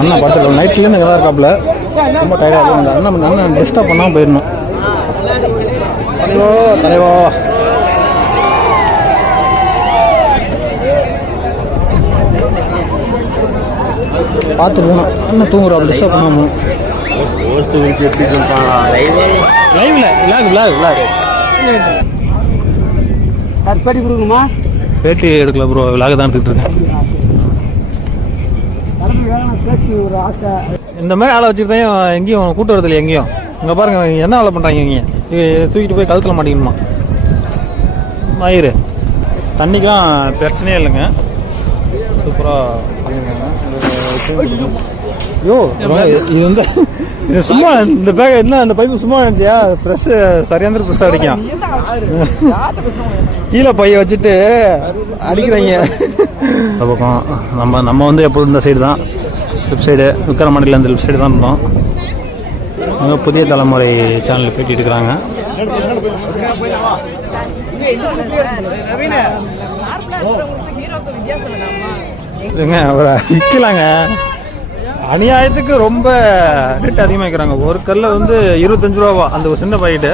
அண்ணன் பார்த்துருக்கோம். நைட்லேருந்து இங்கே தான் இருக்காப்புல. ரொம்ப டயர்டாக இருக்குது. அண்ணன் டிஸ்டர்ப் பண்ணாமல் போயிடணும். தலைவோ தலைவோ பார்த்து போகணும். அண்ணன் தூங்குறோம். டிஸ்டர்ப் பண்ணாமல் பேட்டி கொடுக்கணுமா? பேட்டி எடுக்கல ப்ரோ, விலாக தான் எடுத்துக்கிட்டு இருக்கேன். இந்த மாதிரி ஆளை வச்சுட்டு தான் எங்கேயும் கூட்டு வரதில்லை. எங்கேயும் இங்கே பாருங்க என்ன வேலை பண்ணுறாங்க. இங்கே தூக்கிட்டு போய் கழுத்தில் மாட்டிக்கணுமா மயிறு. தண்ணிக்கெலாம் பிரச்சனையே இல்லைங்க. சூப்பராக பண்ணியிருக்காங்க. ஐயோ இது வந்து இது சும்மா இந்த பேக் என்ன அந்த பைப்பு சும்மா இருந்துச்சியா? ப்ரெஸ்ஸு சரியான ப்ரெஸ் அடிக்கும். கீழே பைய வச்சுட்டு அடிக்கிறாங்க. இந்த பக்கம் நம்ம வந்து எப்போதும் இந்த சைடு தான், லெஃப்ட் சைடு விக்கிரமாண்டியில் அந்த லெஃப்ட் சைடு தான் இருந்தோம். அங்கே புதிய தலைமுறை சேனலில் பேட்டிட்டு இருக்கிறாங்க. அவரை விற்கலாங்க. அநியாயத்துக்கு ரொம்ப ரேட் அதிகமாக வைக்கிறாங்க. ஒரு கல்ல வந்து 25 ரூபாவா அந்த ஒரு சின்ன பாக்கெட்டு.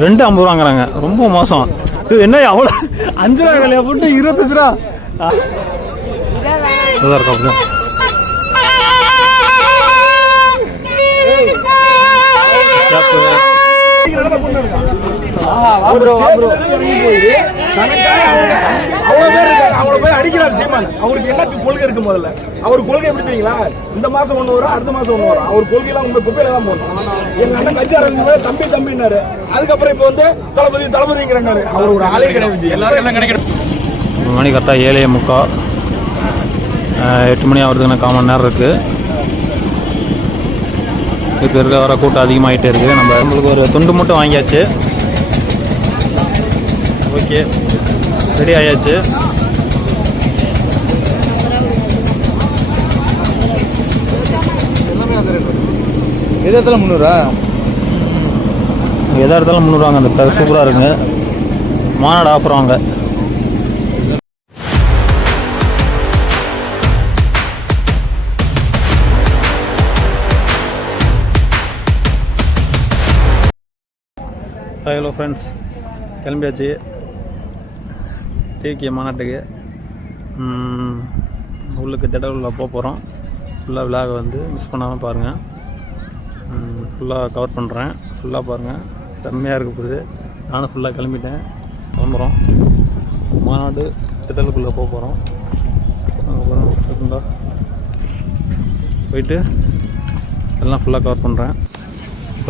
250 ரூபாங்கிறாங்க. ரொம்ப மோசம். இது என்ன அவ்வளோ 5 ரூபா கல்லையா போட்டு 25 ரூபா இருக்கும். அவருக்கு என்ன கொள்கை இருக்கு? முதல்ல அவர் கொள்கை எப்படி தெரியுங்களா? இந்த மாசம் ஒண்ணு வரும், அடுத்த மாசம் ஒண்ணு வரும். அவர் கொள்கையெல்லாம் உங்க குப்பையில தான் போகணும். எங்க அண்ணன் கட்சியாளர்கள் தம்பி தம்பின்னாரு. அதுக்கப்புறம் இப்ப வந்து தளபதி தளபதிங்கிறாரு. அவர் ஒரு ஆளே கிடையாது. எல்லாரும் என்ன கிடைக்கிறது? மணி கரெக்டாக 7:45, 8 மணி ஆகிறதுக்கு 1/4 மணி நேரம் இருக்குது. இப்போ இருக்க வர கூட்டம் அதிகமாகிட்டே இருக்குது. நம்மளுக்கு ஒரு துண்டு மட்டும் வாங்கியாச்சு. ஓகே, ரெடி ஆயாச்சு. எது இடத்துல 300? எதா இடத்துல 300 வாங்க. அந்த பேக் சூப்பராக இருக்குங்க. மாநாடு ஆஃபர் வாங்க. ஹலோ ஃப்ரெண்ட்ஸ், கிளம்பியாச்சு டிகே மாநாட்டுக்கு. உள்ளுக்கு திடவுள்ள போக போகிறோம். ஃபுல்லாக விலாக வந்து மிஸ் பண்ணாமல் பாருங்கள். ஃபுல்லாக கவர் பண்ணுறேன். ஃபுல்லாக பாருங்கள், செம்மையாக இருக்க போகுது. நானும் ஃபுல்லாக கிளம்பிட்டேன். கிளம்புறோம். மாநாடு திடலுக்குள்ளே போக போகிறோம். அதுக்கப்புறம் இருக்குங்களா போயிட்டு எல்லாம் ஃபுல்லாக கவர் பண்ணுறேன்.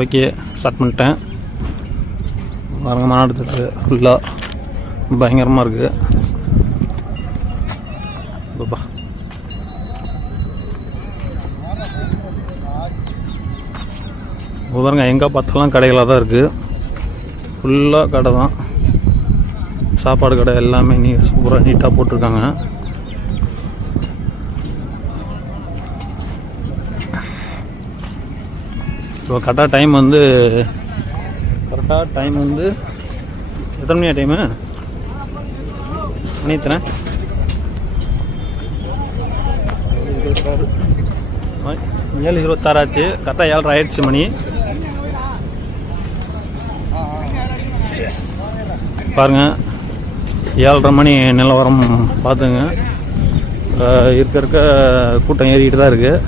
ஓகே, ஸ்டார்ட் பண்ணிட்டேன். பாருங்கள், மாநாடு திட்டு ஃபுல்லாக பயங்கரமாக இருக்குது. பாப்பா பாருங்க, எங்கே பார்த்தாலும் கடைகளாக தான் இருக்குது. ஃபுல்லாக கடை தான். சாப்பாடு கடை எல்லாமே சூப்பராக நீட்டாக போட்டிருக்காங்க. இப்போ கரெக்டாக டைம் வந்து எத்தனை மணியா டைமு? மணி எத்தனை? 7:26 ஆச்சு. கரெக்டாக 7:30 ஆயிடுச்சு மணி. பாருங்கள், 7:30 மணி நிலவரம் பார்த்துங்க. இருக்க கூட்டம் ஏறிக்கிட்டு தான் இருக்குது.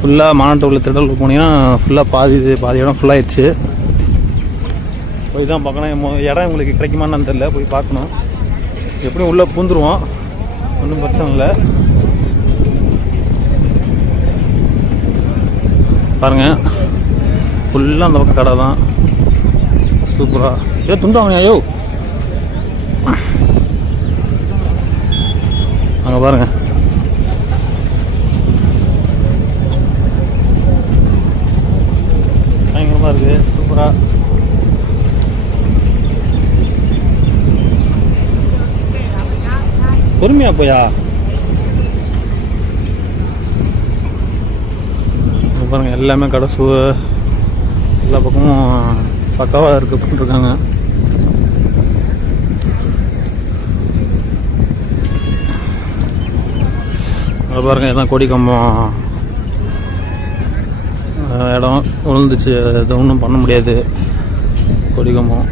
ஃபுல்லாக மாநாட்டு உள்ள திடலுக்கு போனீங்கன்னா ஃபுல்லாக பாதி இடம் ஃபுல்லாகிடுச்சு. போய் தான் பார்க்கணும். இடம் உங்களுக்கு கிடைக்குமான்னு தெரியல, போய் பார்க்கணும். எப்படியும் உள்ளே பூந்துருவோம், ஒன்றும் பிரச்சனை இல்லை. பாருங்கள், ஃபுல்லாக அந்த பக்கம் கடை தான். சூப்பராக ஏதோ துண்டாங்க. ஐயோ அங்கே பாருங்கள், பயங்கரமாக இருக்குது. சூப்பராக பொறுமையா போயா பாருங்க. எல்லாமே கடை எல்லா பக்கமும் பக்காவாக இருக்கு போட்டிருக்காங்க. அதை பாருங்கள், இதுதான் கொடி கம்பம் இடம். விழுந்துச்சு, அது ஒன்றும் பண்ண முடியாது. கொடி கம்பம்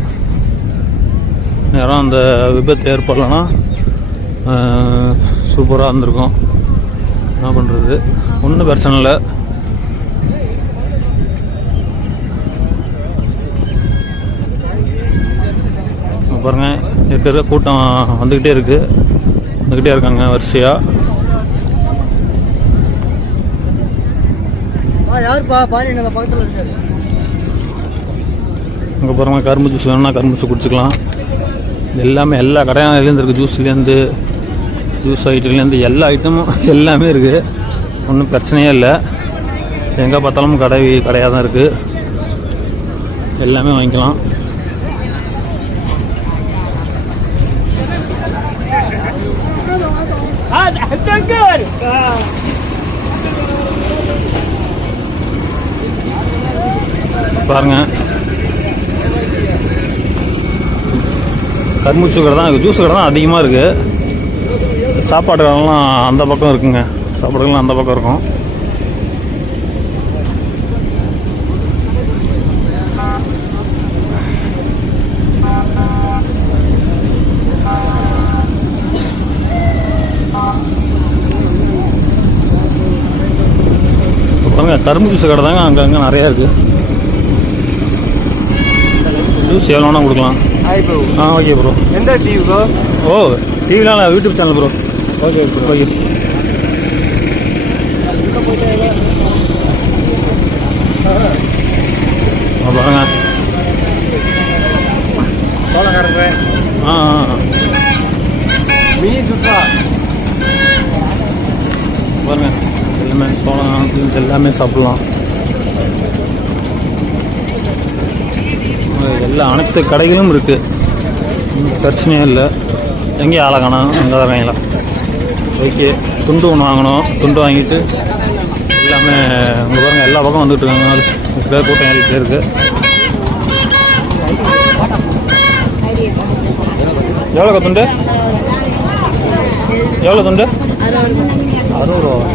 நேரம் அந்த விபத்து ஏற்படலைன்னா சூப்பராக இருந்திருக்கும். என்ன பண்ணுறது, ஒன்றும் பிரச்சனை இல்லை. பாருங்கள், இருக்கிற கூட்டம் வந்துக்கிட்டே இருக்காங்க வரிசையாக. அங்கே பாருங்கள், கரும்பு ஜூஸ் வேணும்னா கரும்பு ஜூஸ் குடிச்சிக்கலாம். எல்லாமே எல்லா கடையிலேருந்து இருக்குது. ஜூஸ்லேருந்து, ஜூஸ் ஐட்டம்லேருந்து எல்லா ஐட்டமும் எல்லாமே இருக்குது. ஒன்றும் பிரச்சனையே இல்லை. எங்கே பார்த்தாலும் கடையாக தான் இருக்குது. எல்லாமே வாங்கிக்கலாம். பாருங்க, கரும்பு கடை தான், ஜூஸ் கடை தான் அதிகமாக இருக்குது. சாப்பாடு கடைலாம் அந்த பக்கம் இருக்குங்க. சாப்பாடுகள்லாம் அந்த பக்கம் இருக்கும். பாருங்க, கரும்பு ஜூஸ் கடை தாங்க அங்கங்கே நிறையா இருக்குது. ஜூஸ் எவ்வளோனா கொடுக்கலாம். Okay bro. எந்த டிவி ப்ரோ? ஓ, டிவிலாம் YouTube channel bro. Okay bro. Okay. பாருங்க, சோளக்காரங்க. மினி சுற்றா பாருங்க, எல்லாமே சோளம் எல்லாமே சாப்பிட்லாம். எல்லா அனைத்து கடைகளும் இருக்குது. பிரச்சனையே இல்லை. எங்கேயும் ஆளை காணோம், அங்கே தான் வாங்கல. ஓகே, துண்டு ஒன்று வாங்கணும். துண்டு வாங்கிட்டு எல்லாமே அங்கே பாருங்கள், எல்லா பக்கம் வந்துட்டு இருக்காங்க. பேர் கூட்டம் ஏறிக்கிட்டே இருக்குது. எவ்வளோ துண்டு? எவ்வளோ துண்டு? 60 ரூபா.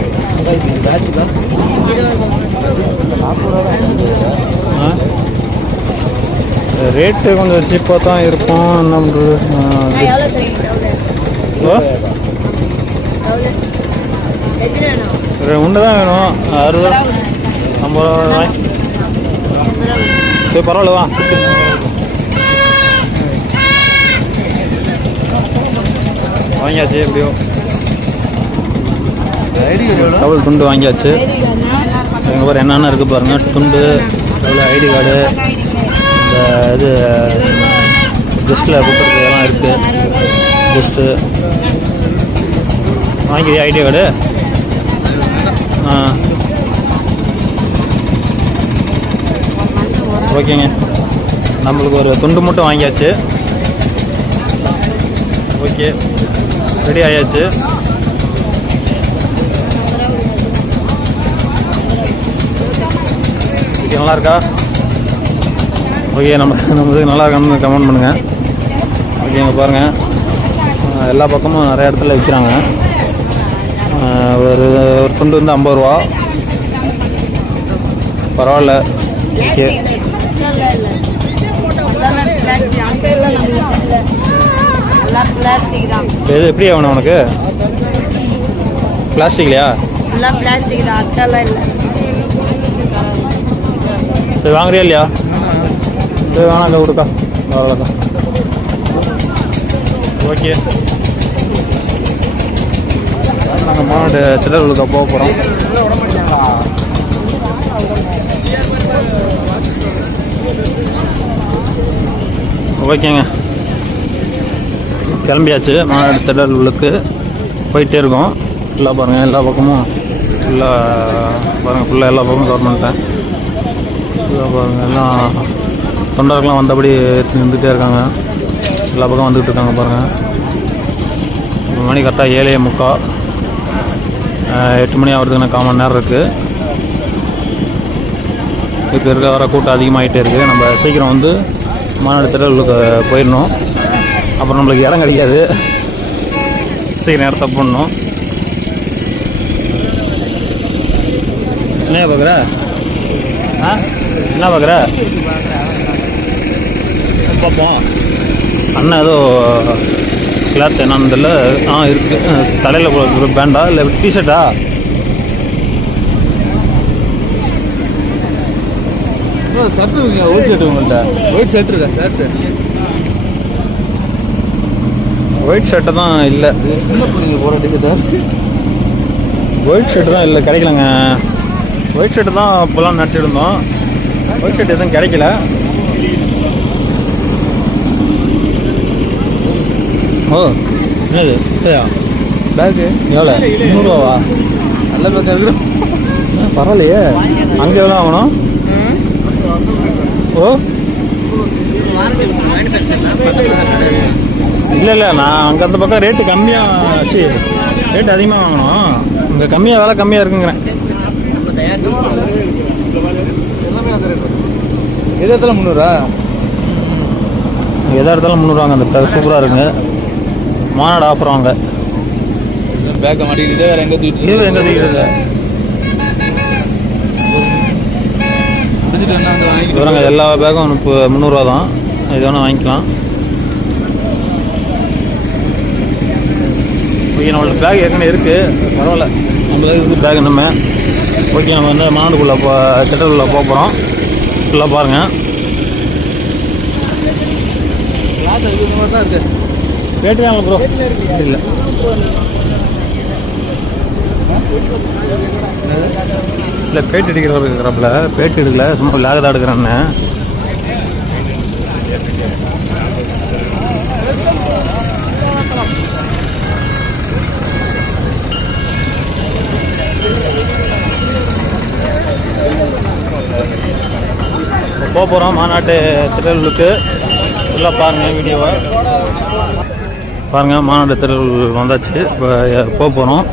ரேட்டு கொஞ்சம் சீப்பாக தான் இருக்கும். என்ன பண்ணுறது? ஒன்று தான் வேணும். 60 ரூபா 50 ரூபா. சரி, பரவாயில்ல வா. வாங்கியாச்சு. எப்படியோ டபுள் துண்டு வாங்கியாச்சு. எங்கள் பேர் என்னென்ன இருக்குது பாருங்கள். துண்டு, டபுள் ஐடி கார்டு, இந்த இது ஜஸ்ட்டில் கொடுக்குறது இதெல்லாம் இருக்குது. ஜஸ்ட்டு வாங்கிக்கிறியா ஐடி கார்டு? ஓகேங்க, நம்மளுக்கு ஒரு துண்டு மட்டும் வாங்கியாச்சு. ஓகே, ரெடி ஆயாச்சு. ஓகே, நல்லா இருக்கா? ஓகே, நம்மளுக்கு நல்லா இருக்கான்னு கமெண்ட் பண்ணுங்கள். ஓகேங்க, பாருங்கள், எல்லா பக்கமும் நிறைய இடத்துல விற்கிறாங்க. ஒரு துண்டு வந்து 50 ரூபா. பரவாயில்ல. ஓகே, இது எப்படி ஆகணும் உனக்கு? பிளாஸ்டிக்லையா? சரி, வாங்குறியா இல்லையா? சரி, வேணாம், இல்லை கொடுக்கா. அவ்வளோதான். ஓகே, நாங்கள் மாநாடு சிலர்களுக்கு போக போகிறோம். ஓகேங்க, கிளம்பியாச்சு. மாநாடு திடலுக்கு போயிட்டே இருக்கோம். ஃபுல்லாக பாருங்கள், எல்லா பக்கமும் ஃபுல்லாக எல்லா பக்கமும் கவர்மெண்ட்டேன். ஃபுல்லாக பாருங்கள், எல்லாம் தொண்டர்கள்லாம் வந்தபடி நின்றுட்டே இருக்காங்க. எல்லா பக்கம் வந்துகிட்டு இருக்காங்க பாருங்கள். மணி கரெக்டாக 7:45. 8 மணி ஆகிறதுக்கு 1/4 மணி நேரம் இருக்குது. இப்போ வர கூட்டம் அதிகமாகிட்டே இருக்குது. நம்ம சீக்கிரம் வந்து மாநாடு திடலுக்கு போயிடணும். அப்புறம் நம்மளுக்கு இடம் கிடைக்காது. சீக்கிரம் நேரத்தை போடணும். என்ன பார்க்குற? என்ன பார்க்குற? பார்ப்போம். அண்ணன் ஏதோ கிளாத் என்னன்னு தெரியல. இருக்குது. தலையில் பேண்டா இல்லை டிஷர்ட்டா? ஷர்ட் இருக்குங்க. ஒயிட் ஷர்ட் உங்கள்கிட்ட ஒயிட் ஷர்ட் இருக்கா? ஷர்ட்டு ஒயிட் ஷர்ட்டு தான் இல்லை. என்ன பண்ணுங்க போகிற டிஷர்ட்டை? ஒயிட் ஷர்ட்டு தான் இல்லை, கிடைக்கலங்க. ஒயிட் ஷர்ட்டு தான் இப்போலாம் நினச்சிட்டு இருந்தோம். ஒயிட் ஷர்ட் எதுவும் கிடைக்கல. ஓ என்னது பேக்கு எவ்வளோ? 300 ரூபாவா? நல்ல பேக்காக இருக்கிறோம். பரவாயில்லையே. அங்கே எவ்வளோ ஆகணும்? ஓ இல்லை நான் அங்கே அந்த பக்கம் ரேட்டு கம்மியாக ஆச்சு. ரேட்டு அதிகமாக வாங்கணும். இங்கே கம்மியாக விலை கம்மியாக இருக்குங்கிறேன். எது இடத்துல 300? எதாக இருந்தாலும் 300 வாங்க. அந்த பேக் சூப்பராக இருக்குங்க. மாநாடு ஆஃபர் வாங்க. பேக்கை மாட்டிக்கிட்டு வேறு எங்கே தூக்கிட்டு இது எங்கே தூக்கிட்டு இவரங்க எல்லா பேக்கும் இப்போ 300 ரூபா தான். இது வேணால் வாங்கிக்கலாம். ஓகே, நம்மளோட பேக் ஏற்கனவே இருக்குது. பரவாயில்ல, நம்மளே இருக்குது பேக் நம்ம. ஓகே, நம்ம வந்து மாநாடுக்குள்ளே திட்டத்துக்குள்ளே போக போகிறோம். ஃபுல்லாக பாருங்கள். தான் இருக்குது. பேட்டி வாங்க ப்ரோ. இல்லை இல்லை பேட்டி அடிக்கிறவர் இருக்கிறப்பல பேட்டி எடுக்கல, சும்மா லாக தான் எடுக்கிறேன்னு. போக போகிறோம் மாநாட்டு திடலுக்கு. ஃபுல்லாக பாருங்கள் வீடியோவை. பாருங்கள், மாநாடு திடல் வந்தாச்சு. இப்போ போக போகிறோம்.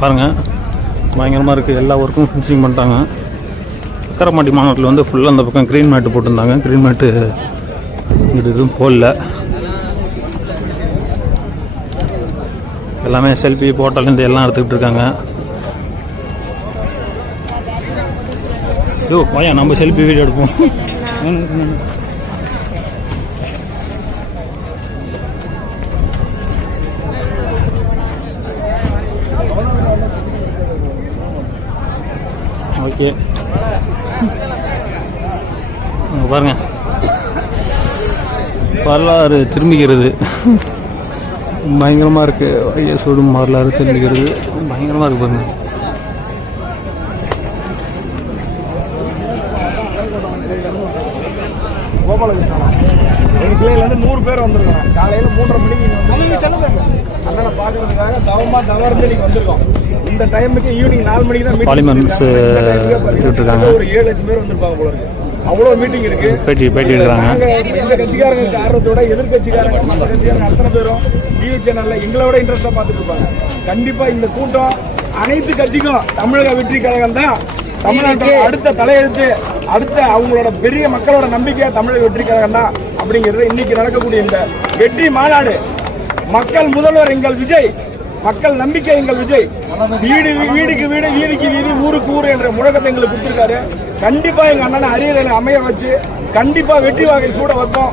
பாருங்கள், பயங்கரமாக இருக்குது. எல்லா ஒர்க்கும் ஃபினிஷிங் பண்ணிட்டாங்க. அக்கரமாட்டி மாநாட்டில் வந்து ஃபுல்லாக அந்த பக்கம் க்ரீன் மேட்டு போட்டிருந்தாங்க. க்ரீன் மேட்டு இங்கிட்டு எதுவும் போடல. எல்லாமே செல்ஃபி போட்டோலேருந்து எல்லாம் எடுத்துக்கிட்டு இருக்காங்க. ஐயோ பையன், நம்ம செல்ஃபி வீடியோ எடுப்போம். ஓகே, பாருங்க, வரலாறு திரும்பிக்கிறது. பயங்கரமாக இருக்குது. ஐயா சுடும் வரலாறு திரும்பிக்கிறது. பயங்கரமாக இருக்குது பாருங்க. கோபாலகிருஷ்ணா எங்கள் கிளையிலேருந்து 100 பேர் வந்திருக்கோம். காலையில் 3:30 மணிக்கு அண்ணனை பார்க்கறதுக்காக தவறுந்து இன்னைக்கு வந்திருக்கோம். இந்த டைமுக்கு ஈவினிங் 4 மணிக்கு தான் பார்லிமெண்ட்ஸ் இருக்காங்க. ஒரு 7 லட்சம் பேர் வந்திருப்பாங்க போல இருக்கு. அவ்வளோ மீட்டிங் இருக்கு. பேட்டி எடுக்கிறாங்க. இந்த கட்சிக்காரங்க ஆர்வத்தோட எதிர்கட்சிக்காரங்க மற்ற கட்சிக்காரங்க அத்தனை பேரும் டிவி சேனல்ல எங்களோட இன்ட்ரெஸ்டா பார்த்துட்டு இருப்பாங்க. கண்டிப்பா இந்த கூட்டம் அனைத்து கட்சிக்கும் தமிழக வெற்றி கழகம் தான் தமிழ்நாட்டில் அடுத்த தலையெழுத்து, அடுத்த அவங்களோட பெரிய மக்களோட நம்பிக்கை தமிழக வெற்றி கழகம் தான் அப்படிங்கிறது இன்னைக்கு நடக்கக்கூடிய இந்த வெற்றி மாநாடு. மக்கள் முதல்வர் எங்கள் விஜய், மக்கள் நம்பிக்கை எங்கள் விஜய். வீடு வீடுக்கு வீடு, வீதிக்கு வீதி, ஊருக்கு ஊர் என்ற முழக்கத்தை எங்களுக்கு கொடுத்திருக்காரு. கண்டிப்பா எங்க அண்ணனை அரியணையில அமைய வச்சு கண்டிப்பா வெற்றி வாகை கூட வைப்போம்.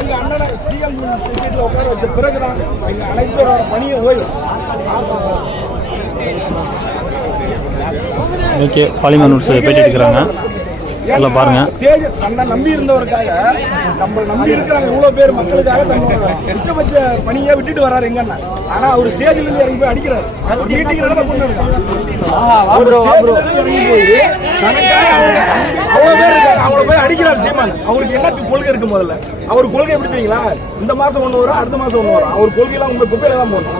எங்க அண்ணனை சிஎம் சீட்ல உட்கார வச்ச பிறகுதான் எங்க அனைத்தோட பணியை ஓய்வு. ஓகே, பார்லிமெண்ட் பேட்டி எடுக்கிறாங்க. எல்லாம் பாருங்க. ஸ்டேஜ் தன்னை நம்பி இருந்தவருக்காக, நம்ம நம்பி இருக்கிறாங்க இவ்வளவு பேர் மக்களுக்காக தன்னோட உச்சபட்ச பணியை விட்டுட்டு வர்றாரு எங்க அண்ணன். ஆனா அவர் ஸ்டேஜ்ல இருந்து இறங்கி போய் அடிக்கிறாரு. மீட்டிங் நடந்த பொண்ணு அவ்வளவு பேர் இருக்காரு, அவங்கள போய் அடிக்கிறார் சீமான். அவருக்கு என்னத்துக்கு கொள்கை இருக்கு? முதல்ல அவர் கொள்கை எப்படி தெரியுங்களா? இந்த மாசம் 1 வரும், அடுத்த மாசம் 1 வரும். அவர் கொள்கையெல்லாம் உங்க குப்பையில தான் போகணும்.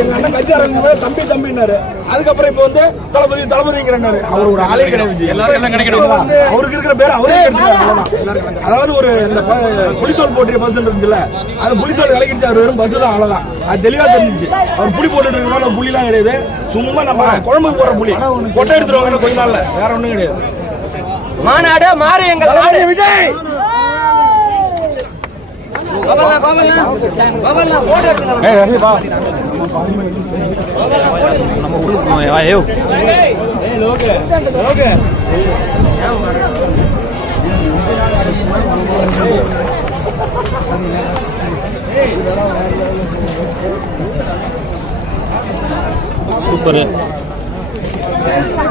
எங்க அண்ணன் கட்சி ஆரம்பிக்கும் தம்பி தம்பினாரு. அதுக்கப்புறம் இப்ப வந்து தளபதி தளபதிங்கிறாரு. அவர் ஒரு ஆளே கிடையாது. எல்லாரும் கிடைக்கணும். அவருக்கு இருக்கிற பேர் அவரே எடுத்துக்கிறாங்க. அதாவது ஒரு இந்த புலித்தோல் போட்டிய பஸ் இருந்துச்சுல்ல, அந்த புலித்தோல் விலகிடுச்சு. அவர் வெறும் பஸ் தான், அவ்வளவுதான். அது தெளிவா தெரிஞ்சிச்சு. அவர் புலி போட்டுட்டு இருக்கனால புலிலாம் கிடையாது. சும்மா நம்ம குழம்புக்கு போற புலி கொட்டை எடுத்துருவாங்க கொஞ்ச நாள்ல, வேற ஒண்ணும் கிடையாது. மாநாடு மாறி எங்கள் நாடு விஜய். நம்ம உள்ளுக்கு சூப்பரு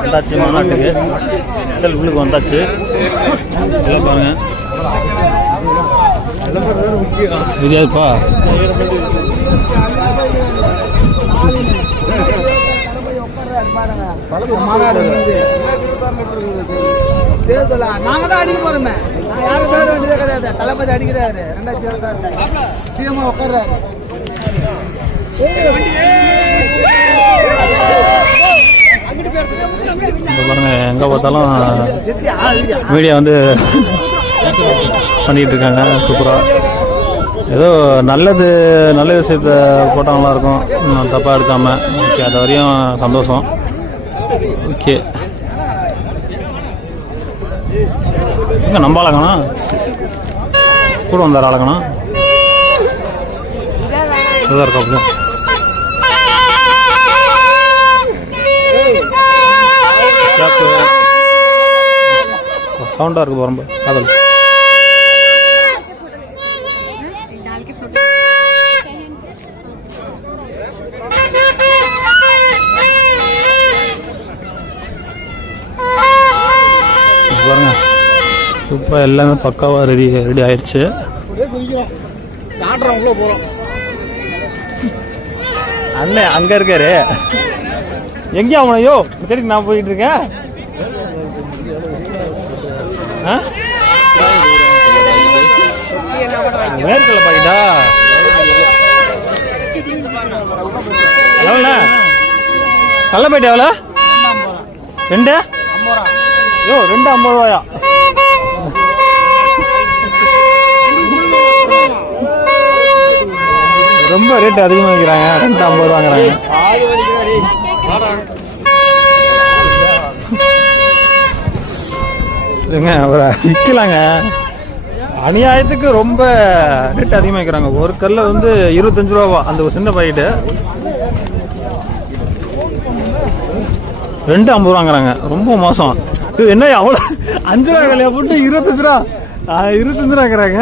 வந்தாச்சு மாநாட்டுக்கு உள்ளுக்கு வந்தாச்சு எல்லாம் பாருங்க விதியாதுப்பா நாங்க தான் அடிக்க போறோமே. யாரும் பேர் வேண்டியதே கிடையாது. தளபதி அடிக்கிறாரு 2026 சீமா உட்கார்றாரு. பாருங்க எங்க பார்த்தாலும் மீடியா வந்து பண்ணிட்டு இருக்காங்க. சூப்பரா ஏதோ நல்ல விஷயத்த போட்டால் நல்லா இருக்கும், தப்பா எடுக்காம. ஓகே, அது வரையும் சந்தோஷம். ஓகே, எங்க நம்ம அழகணா கூட வந்தார் அழகணா இருக்கா சவுண்டா இருக்கு ரொம்ப காதல். பாருங்க சூப்பராக எல்லாமே பக்காவாக ரெடி ஆயிடுச்சு. அண்ணன் அங்க இருக்காரு. எங்கேயா அவனையோ தெரியும் நான் போயிட்டு இருக்கேன். வேர்க்கல பாக்கிட்டா எவ்வளோ கள்ளப்பேட்டை எவ்வளோ? 2 ஐயோ 2 50 ரூபாயா? ரொம்ப ரேட் அதிகமாக வைக்கிறாங்க. 2 50 வாங்குறாங்க. அவரை விற்கலாங்க. அநியாயத்துக்கு ரொம்ப ரேட் அதிகமாக வைக்கிறாங்க. ஒரு கல்ல வந்து 25 ரூபா அந்த ஒரு சின்ன பாக்கெட்டு. 2 50 வாங்குறாங்க. ரொம்ப மோசம். இது என்ன அவ்வளோ 5 ரூபா கல்லையா போட்டு 25 ரூபா 25 ரூபாங்கிறாங்க.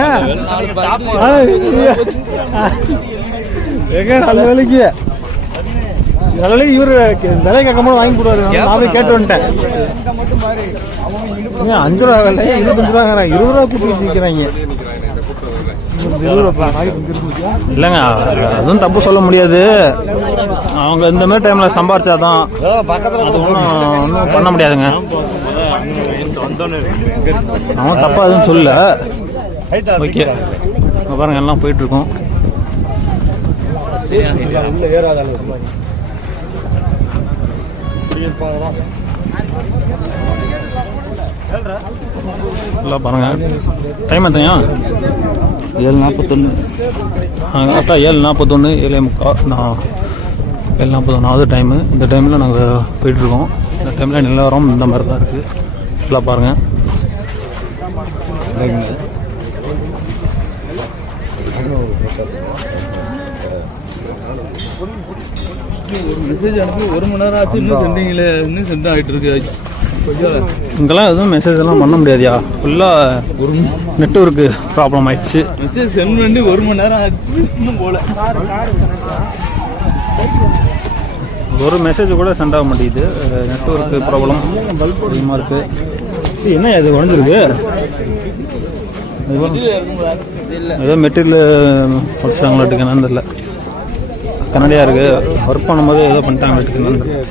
எங்க நல்ல வேலைக்கு இவரு விலை கேட்கும்போது வாங்கி கொடுவாரு. நானே கேட்டு வந்துட்டேன். 5 ரூபா வேலை 25 ரூபாங்கிறாங்க. 20 ரூபா கூட்டி வச்சுக்கிறாங்க. இல்லைங்க, அதுவும் தப்பு சொல்ல முடியாது. அவங்க இந்த மாதிரி டைம்ல சம்பாரிச்சாதான், ஒன்றும் பண்ண முடியாதுங்க. அவன் தப்பா எதுவும் சொல்லல. ஓகே, பாருங்க எல்லாம் போயிட்டு இருக்கோம். பாருங்க டைம் எத்தையா? 7:41. கரெக்டாக 7:41 7:45 7:41 டைமு. இந்த டைமில் நாங்கள் போயிட்டுருக்கோம். இந்த டைமில் நிலவரம் இந்த மாதிரி தான் இருக்குது. ஃபுல்லாக பாருங்கள். மெசேஜ் அனுப்பி 1 மணி நேரம் ஆச்சு, இன்னும் சென்டிங்ல இன்னும் சென்ட் ஆகிட்டு இருக்கு. இங்கெல்லாம் எதுவும் மெசேஜ் எல்லாம் பண்ண முடியாதியா? ஃபுல்லாக ஒரு நெட்வொர்க்கு ப்ராப்ளம் ஆயிடுச்சு. மெசேஜ் சென்ட் பண்ணி 1 மணி நேரம் ஆச்சு, இன்னும் போல. ஒரு மெசேஜ் கூட சென்ட் ஆக மாட்டேங்குது. நெட்வொர்க்கு ப்ராப்ளம் அதிகமாக இருக்குது. என்ன அது உடஞ்சிருக்கு? ஏதோ மெட்டீரியல் படிச்சாங்களாட்டுக்கு என்னன்னு தெரியல. கன்னடியாக இருக்குது. ஒர்க் பண்ணும்போது ஏதோ பண்ணிட்டாங்களாட்டுக்கு என்னன்னு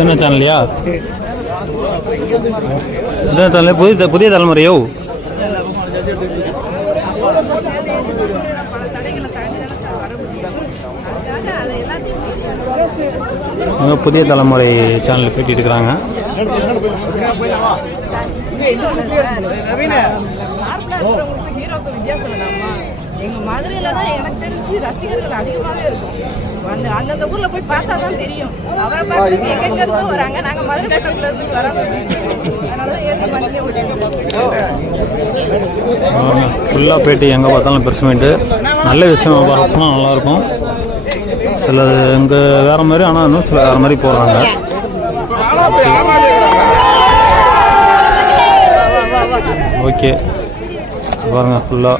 என்ன சேனல்லையா? சேனல் புதிய தலைமுறையோ? புதிய தலைமுறை சேனல் பேட்டி எடுக்கிறாங்க. எங்க மதுரையில தான் எனக்கு தெரிஞ்சு ரசிகர்கள் அதிகமாவே இருக்கும். அந்தந்த ஊர்ல போய் பார்த்தா தான் தெரியும். அவரை பார்த்து எங்க இருந்து வராங்க, நாங்க மதுரை பக்கத்துல இருந்து வரோம், அதனாலதான் ஏறி வந்து ஃபுல்லாக போயிட்டு எங்கே பார்த்தாலும் பெருசுமேட்டு நல்ல விஷயம் பார்க்கணும்னா நல்லாயிருக்கும். சில இங்கே வேறு மாதிரி, ஆனால் இன்னும் சில வேறு மாதிரி போடுறாங்க. ஓகே பாருங்க ஃபுல்லாக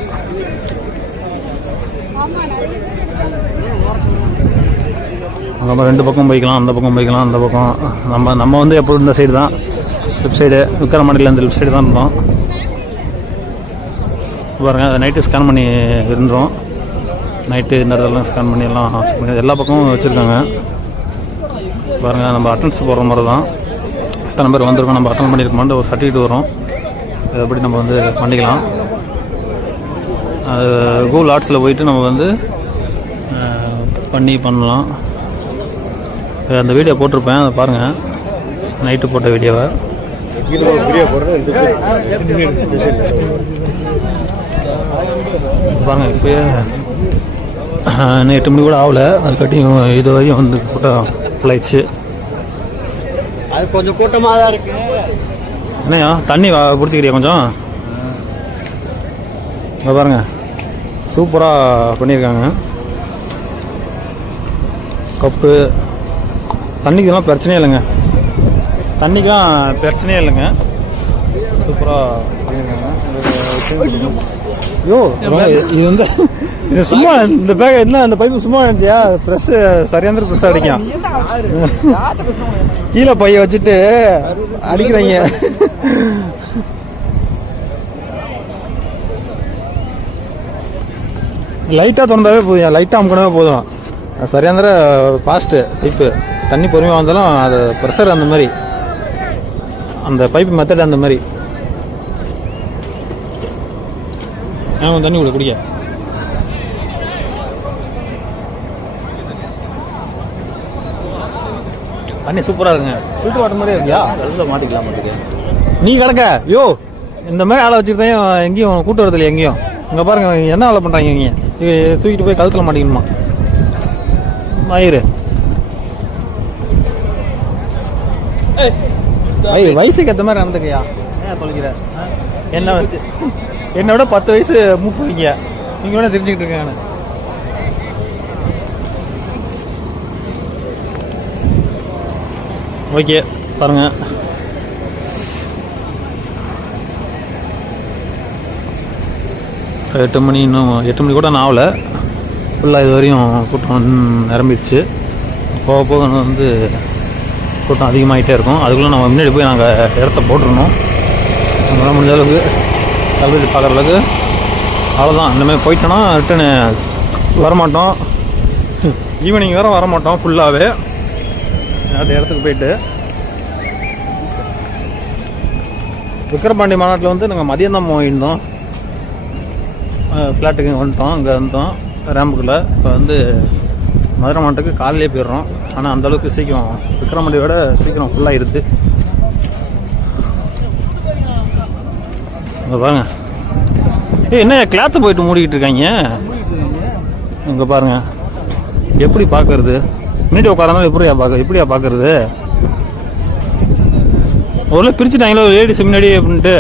நம்ம ரெண்டு பக்கம் போய்க்கலாம், அந்த பக்கம் போய்க்கலாம், அந்த பக்கம். நம்ம வந்து எப்போதும் இந்த சைடு தான், லெஃப்ட் சைடு விக்கிரமாண்டியில் அந்த லெஃப்ட் சைடு தான் இருந்தோம். பாருங்கள் அதை நைட்டு ஸ்கேன் பண்ணி இருந்தோம். நைட்டு இந்த இடத்துலாம் ஸ்கேன் பண்ணி எல்லாம் எல்லா பக்கமும் வச்சுருக்காங்க. பாருங்கள் நம்ம அட்டன்ஸ் போடுற மாதிரி தான், எத்தனை பேர் வந்திருக்கோம், நம்ம அட்டன் பண்ணியிருக்கோமான்னு ஒரு சர்டிஃபிகேட் வரும். இதைப்படி நம்ம வந்து பண்ணிக்கலாம். அது கூகுள் ஆர்ட்ஸில் போயிட்டு நம்ம வந்து பண்ணலாம். அந்த வீடியோ போட்டிருப்பேன், அதை பாருங்கள், நைட்டு போட்ட வீடியோவை. பாருங்கள் இப்போ இன்னும் 8 மணி கூட ஆகலை, அது கட்டியும் இது வரையும் வந்து கூட்டம் ஃபுல்லாயிடுச்சு. அது கொஞ்சம் கூட்டமாக தான் இருக்கு. என்னையா தண்ணி குடிச்சிக்கிறியா கொஞ்சம்? இங்கே பாருங்கள் சூப்பராக பண்ணியிருக்காங்க. கப்பு தண்ணிக்கெல்லாம் பிரச்சனையே இல்லைங்க, தண்ணிக்கெலாம் பிரச்சனையே இல்லைங்க, சூப்பராக பண்ணியிருக்காங்க. ஐயோ இது வந்து இது சும்மா இந்த பேக் என்ன அந்த பைப்பு சும்மா இருந்துச்சியா? ப்ரெஸ்ஸு சரியான ப்ரெஸ் அடிக்கும், கீழே பைய வச்சுட்டு அடிக்கிறாங்க. லைட்டாக திறந்தாவே போதும், லைட்டாக அமுக்கணவே போதும். சரியாந்திர ஃபாஸ்ட்டு பைப்பு, தண்ணி பொறுமையாக வந்தாலும் அது ப்ரெஷர் அந்த மாதிரி, அந்த பைப்பு மெத்தட் அந்த மாதிரி. தண்ணி கூட குடிக்க தண்ணி சூப்பராக இருக்குங்க, ஃபில்டர் வாட்டர் மாதிரியே இருக்கியா? மாட்டிக்கலாம் நீ கிடக்க யோ இந்த மாதிரி ஆளை வச்சுக்கிட்டே எங்கேயும் கூட்டு வரதில்லை எங்கேயும். இங்கே பாருங்க என்ன வேலை பண்ணுறாங்க இவங்க, தூக்கிட்டு போய் கழுத்தில் மாட்டிக்கணுமா மயிறு. வயசுக்கு ஏற்ற மாதிரி நடந்துக்கையா, ஏன் தொலைக்கிற? என்னை விட 10 வயசு மூப்பு வைங்க, நீங்கள் வேணா தெரிஞ்சுக்கிட்டு இருக்கேன் நான். ஓகே பாருங்க எட்டு மணி, இன்னும் 8 மணி கூட நான் ஆகலை, ஃபுல்லாக இது வரையும் கூட்டம் நிரம்பிடுச்சு. போக போக வந்து கூட்டம் அதிகமாகிட்டே இருக்கும். அதுக்குள்ளே நம்ம முன்னாடி போய் நாங்கள் இடத்த போட்டுருணும். நம்மளால் முடிஞ்ச அளவுக்கு கல்வெட்டு பார்க்குற அளவுக்கு. அவ்வளோதான், இந்தமாதிரி போயிட்டோன்னா ரிட்டனு வரமாட்டோம், ஈவினிங் வேறு வரமாட்டோம். ஃபுல்லாகவே அந்த இடத்துக்கு போயிட்டு விக்கிரபாண்டி மாநாட்டில் வந்து நாங்கள் மதியம் தான் போயிருந்தோம், ஃப்ளாட்டுக்கு வந்துட்டோம், இங்கே வந்துட்டோம் ரேம்புக்குள்ளே. இப்போ வந்து மதுரை மாவட்டத்துக்கு காலையிலே போயிடுறோம். ஆனால் அந்தளவுக்கு சீக்கிரம் விக்கிரமாண்டியோட சீக்கிரம் ஃபுல்லாக இருக்குது. இங்கே பாருங்க, என்ன கிளாத்து போயிட்டு மூடிக்கிட்டு இருக்காங்க. இங்கே பாருங்க எப்படி பார்க்கறது, முன்னாடி உட்காரனாலும் எப்படியா பார்க்கறது? ஒரு பிரிச்சுட்டாங்களோ லேடிஸ் முன்னாடி அப்படின்ட்டு.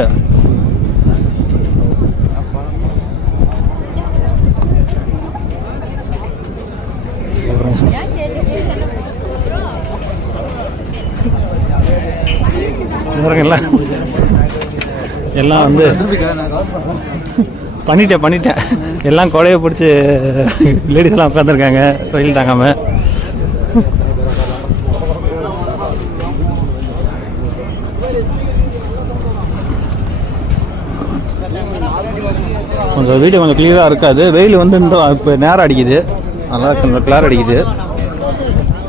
எல்லாம் வந்து பண்ணிட்டேன் எல்லாம் கொடையை பிடிச்சி லேடிஸ்லாம் உட்காந்துருக்காங்க ரயில் தாங்காம. கொஞ்சம் வீடியோ கொஞ்சம் கிளியராக இருக்காது, வெயில் வந்து இந்த இப்போ நேரம் அடிக்குது, நல்லா கொஞ்சம் கிளியர் அடிக்குது.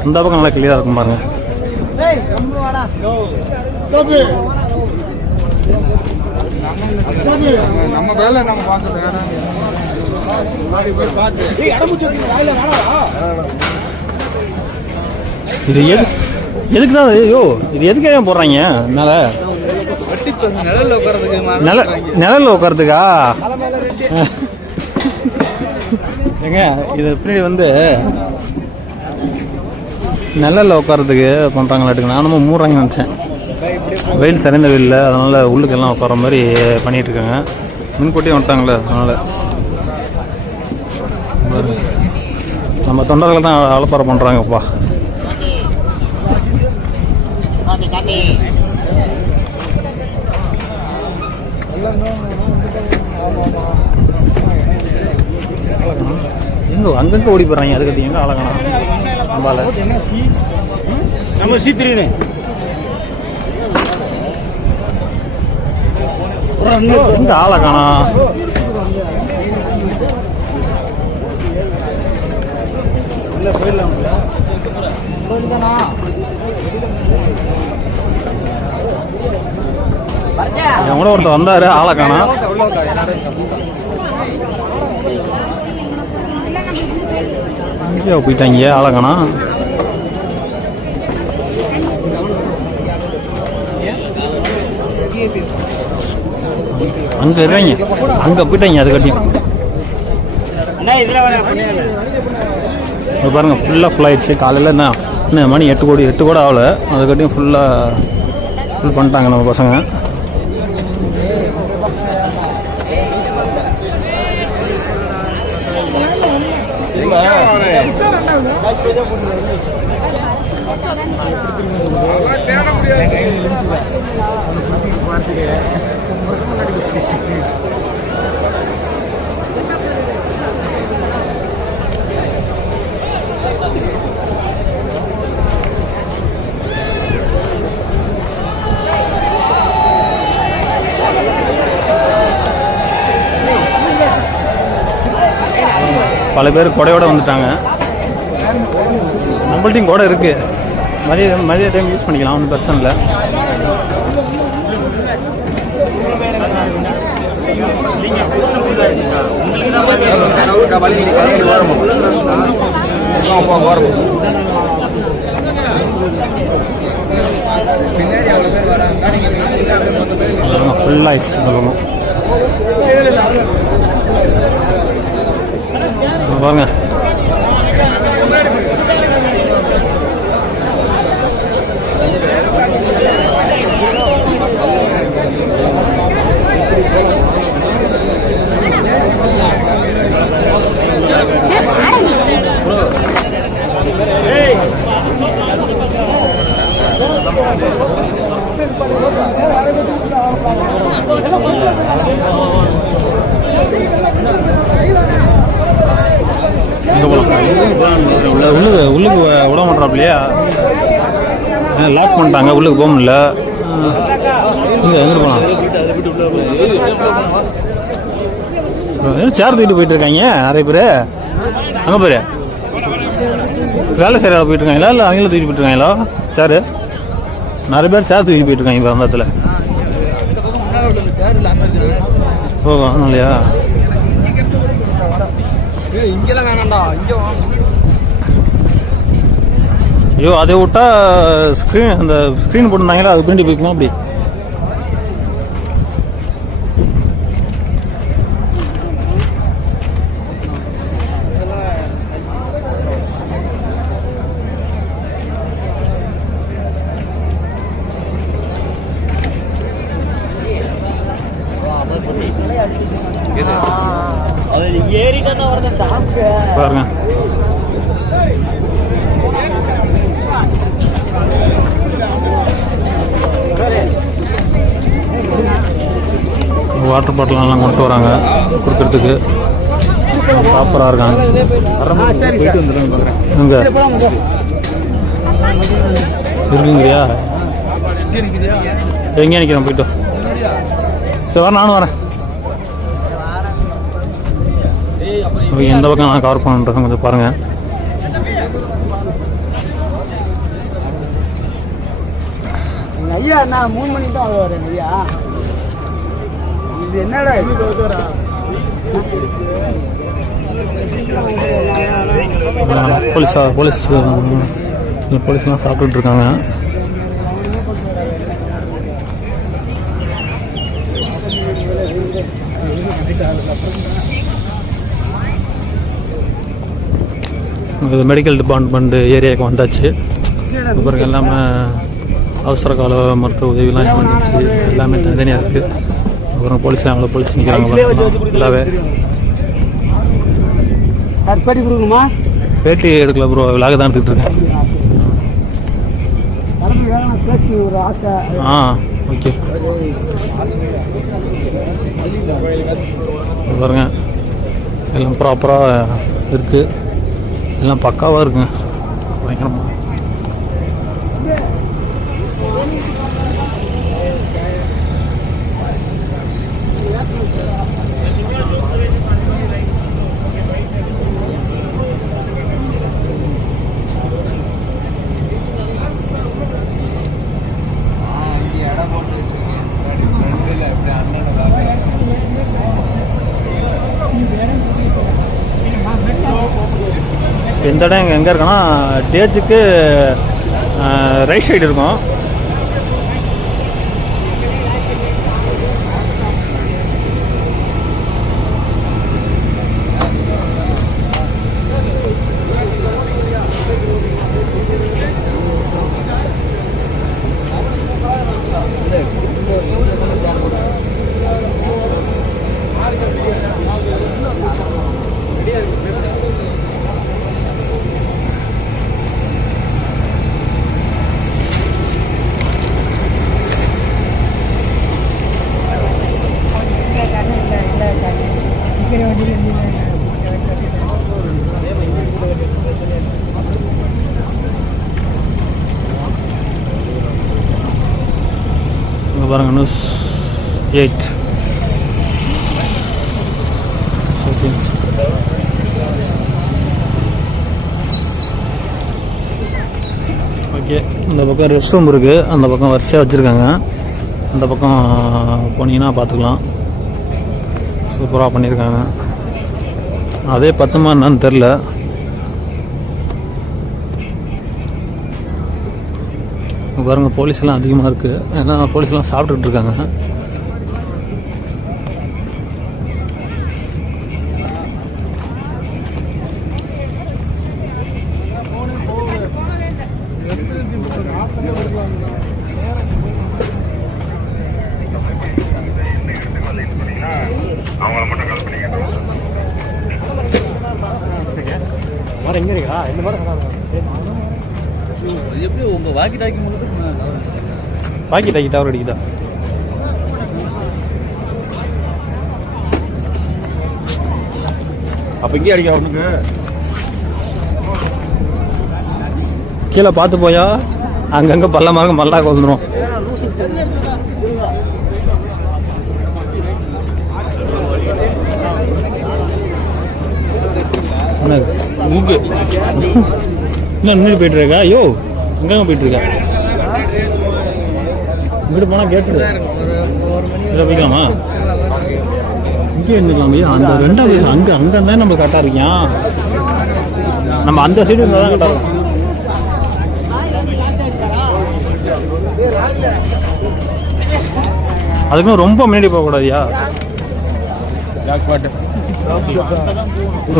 இந்த பக்கம் நல்லா கிளியராக இருக்கும் பாருங்க. நம்ம வேலை நம்ம பார்க்கணும். இது எதுக்கு தான் ஐயோ இது எதுக்கு ஏன் போடுறாங்க மேலே? நிழல்ல உட்காரத்துக்கா? ஏங்க இது பின்னாடி வந்து நிழலில் உட்காரத்துக்கு பண்ணுறாங்களாட்டுக்கு நானும் மூடுறாங்கன்னு நினச்சேன். வெயில் சரிந்த வெயிலில் அதனால் உள்ளுக்கெல்லாம் உட்கார மாதிரி பண்ணிகிட்ருக்காங்க. முன்கூட்டியே வந்துட்டாங்களே அதனால் நம்ம தொண்டர்கள் தான் அலப்பாரம் பண்ணுறாங்கப்பா. எங்க அங்கங்க ஓடி போறாங்க. அதுக்கு எங்க அழகானா நம்மளால நம்ம சீத்திரினே எங்க அழகானா என் கூட ஒருத்தர் வந்தாரு ஆளக்கானா. போயிட்டாங்க ஆளக்கானா. அங்க இருக்காங்க, அங்க போயிட்டாங்க. அது கட்டியும் பாருங்க ஃபுல் ஆயிடுச்சு. காலையில் என்ன மணி 8 கூட ஆகலை. அது கட்டியும் ஃபுல் பண்ணிட்டாங்க நம்ம பசங்க. பல பேர் கொடையோட வந்துட்டாங்க. நம்மள்ட்டையும் கொடை இருக்கு. மதிய டைம் யூஸ் பண்ணிக்கலாம், ஒன்றும் பிரச்சனை இல்லை. ஃபுல்லாகிடுச்சு சொல்லணும். பாருங்க உள்ளுக்கு விட மாட்டாப்லையா, லாக் பண்ணிட்டாங்க. உள்ளுக்கு போக முடியல. எங்க போலாம் சேர் தூக்கிட்டு போயிட்டு இருக்காங்க நிறைய பேர். அங்கே பேர் வேலை செய்யறதா போயிட்டு இருக்காங்களா இல்லை அவங்களும் தூக்கிட்டு போயிட்டு இருக்காங்களா சேரு? நிறைய பேர் சேர் தூக்கிட்டு போயிட்டு இருக்காங்க இப்போ அந்த இடத்துல. ஓ இல்லையா? இங்கெல்லாம் வேணாண்டா, இங்கே ஐயோ அதை விட்டா ஸ்க்ரீன் அந்த ஸ்க்ரீன் போட்டுருந்தாங்களா, அது பின்னாடி போய்க்குமா அப்படி. பாருங்க வாட்டர் பாட்டிலெலாம் கொண்டு வராங்க கொடுக்கறதுக்கு. ப்ராப்பராக இருக்காங்க. எங்கே இருக்குங்கய்யா? எங்கே நிற்கிறேன் போயிட்டு. சரி வரேன், நானும் வரேன். எந்த பக்கம் நான் கவர் பண்ணுறேன் கொஞ்சம் பாருங்கள். ஐயா நான் 3 மணிக்கு தான் வரேன் ஐயா. இது என்னடா போலீஸ்லாம் சாப்பிட்டுட்டு இருக்காங்க. இது மெடிக்கல் டிபார்ட்மெண்ட் ஏரியாவுக்கு வந்தாச்சு. அப்புறம் எல்லாமே அவசர கால மருத்துவ உதவிலாம் வந்துச்சு. எல்லாமே தனித்தனியாக இருக்குது. அப்புறம் போலீஸ் நிற்கிறாங்க ஃபுல்லாகவே. பேட்டி கொடுக்கணுமா? பேட்டி எடுக்கல ப்ரோ, விலாக தான் எடுத்துக்கிட்டு இருக்கேன். ஒரு ஆசை. ஓகே பாருங்க, எல்லாம் ப்ராப்பராக இருக்குது. எல்லாம் பக்காவாக இருக்குங்க. பயங்கரமாக இந்த இடம் எங்கே இருக்குன்னா டேஜுக்கு ரைட் சைடு இருக்கும். இங்கே பாருங்க, நியூஸ் 8. Okay, okay. இந்த பக்கம் ரெஸ்ட் ரூம் இருக்குது. அந்த பக்கம் வரிசையாக வச்சுருக்காங்க. அந்த பக்கம் போனீங்கன்னா பார்த்துக்கலாம். சூப்பராக பண்ணியிருக்காங்க. அதே பத்துமா என்னன்னு தெரில. பாருங்க, போலீஸ்லாம் அதிகமாக இருக்குது. ஏன்னா போலீஸ்லாம் சாப்பிட்டுட்டு இருக்காங்க. எங்கே இருக்கா இந்த மாதிரி எப்படி உங்க வாக்கி டாக்கி டவர் அடிக்குதா? அப்ப இங்கே அடிக்க அவனுக்கு கீழே பார்த்து போயா, அங்கங்கே பள்ளமாக மல்லாக்க வந்துடும். இங்கே இன்னும் முன்னாடி போயிட்டு இருக்கா? ஐயோ, எங்கெங்க போயிட்டு இருக்கா? இங்கிட்டு போனால் கேட்டு இதை போய்க்கலாமா? இங்கே இருந்துக்கலாம் ஐயா. அந்த 2வது அங்கே இருந்தால் நம்ம கரெக்டாக இருக்கியான். நம்ம அந்த சைடு இருந்தால் தான் கரெக்டாக இருக்கும். அதுக்குன்னு ரொம்ப முன்னாடி போகக்கூடாதுயா.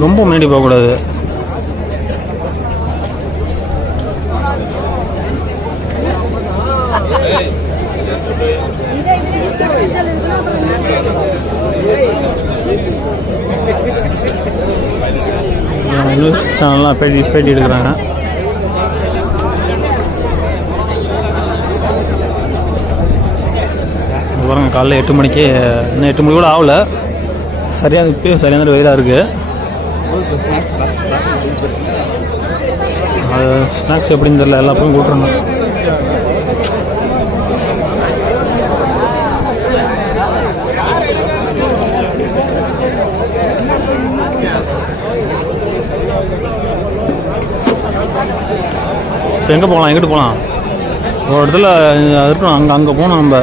ரொம்ப முன்னாடி போகக்கூடாது. நியூஸ் சேனல்லாம் பேட்டி எடுக்கிறாங்க. பாருங்க, காலைல 8 மணிக்கு, இன்னும் 8 மணி கூட ஆகலை. சரியாக இப்போயும் சரியான வெயிலாக இருக்குது. அது ஸ்நாக்ஸ் எப்படின்னு தெரியல, எல்லா பக்கம் கூட்டுறாங்க. எங்கே போகலாம்? எங்கிட்டு போகலாம்? ஒரு இடத்துல இருக்கணும். அங்கே போகணும். நம்ம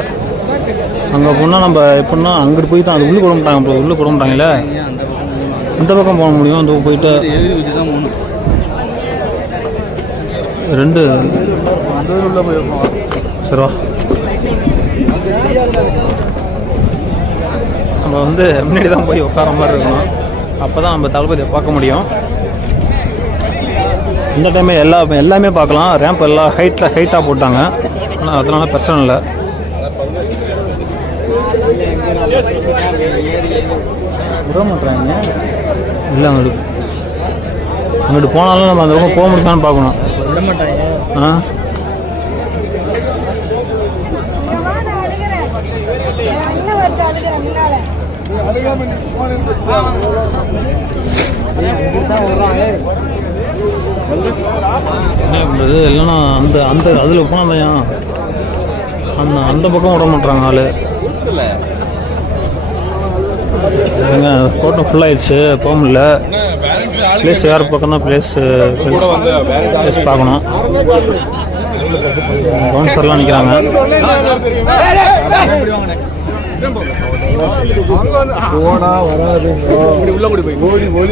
அங்கே போனால் நம்ம எப்படின்னா அங்கிட்டு போய் தான் அது உள்ளே போட மாட்டாங்க. இப்போ உள்ளே போட மாட்டாங்கல்ல, இந்த பக்கம் போக முடியும். அந்த போயிட்டு 2 உள்ள போயிருக்கோம். சரிவா, நம்ம வந்து முன்னாடி தான் போய் உட்கார மாதிரி இருக்கணும். அப்போ தான் நம்ம தளபதியை பார்க்க முடியும். அந்த டைமே எல்லாமே பார்க்கலாம். ரேம்ப் எல்லாம் ஹைட்டாக போட்டாங்க. ஆனால் அதனால பிரச்சனை இல்லை. விட மாட்டாங்க. இல்லை அங்கிட்டு போனாலும் நம்ம அந்த பக்கம் போக முடியுமான்னு பார்க்கணும். விட மாட்டாங்க. ஆ என்ன பண்ணுறது? இல்லைன்னா அந்த அதில் போனாலையா அந்த பக்கம் விட மாட்டாங்க ஆள். எங்க கோட்டம் ஃபுல்லாகிடுச்சு, போக முடியல. பிளேஸ் வேறு பக்கம் தான் பிளேஸ் பார்க்கணும். கவுன்சர்லாம் நிற்கிறாங்க.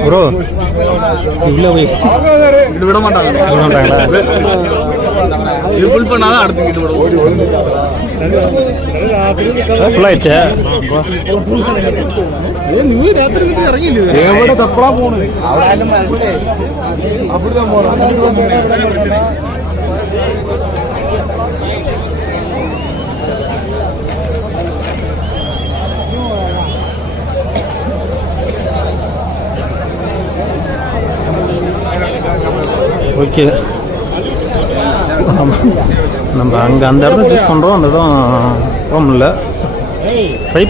ப்ரோ இவ்வளோ போய் விட மாட்டாங்க. இது ஃபுல் பண்ணாதான் அடுத்து ஃபுல்லாகிடுச்சு. தப்பா போகணும். அப்படிதான் போறோம். ஓகே, நம்ம அங்கே அந்த இடம் சூஸ் பண்ணுறோம். அந்த இடம் போக முடியல. ட்ரை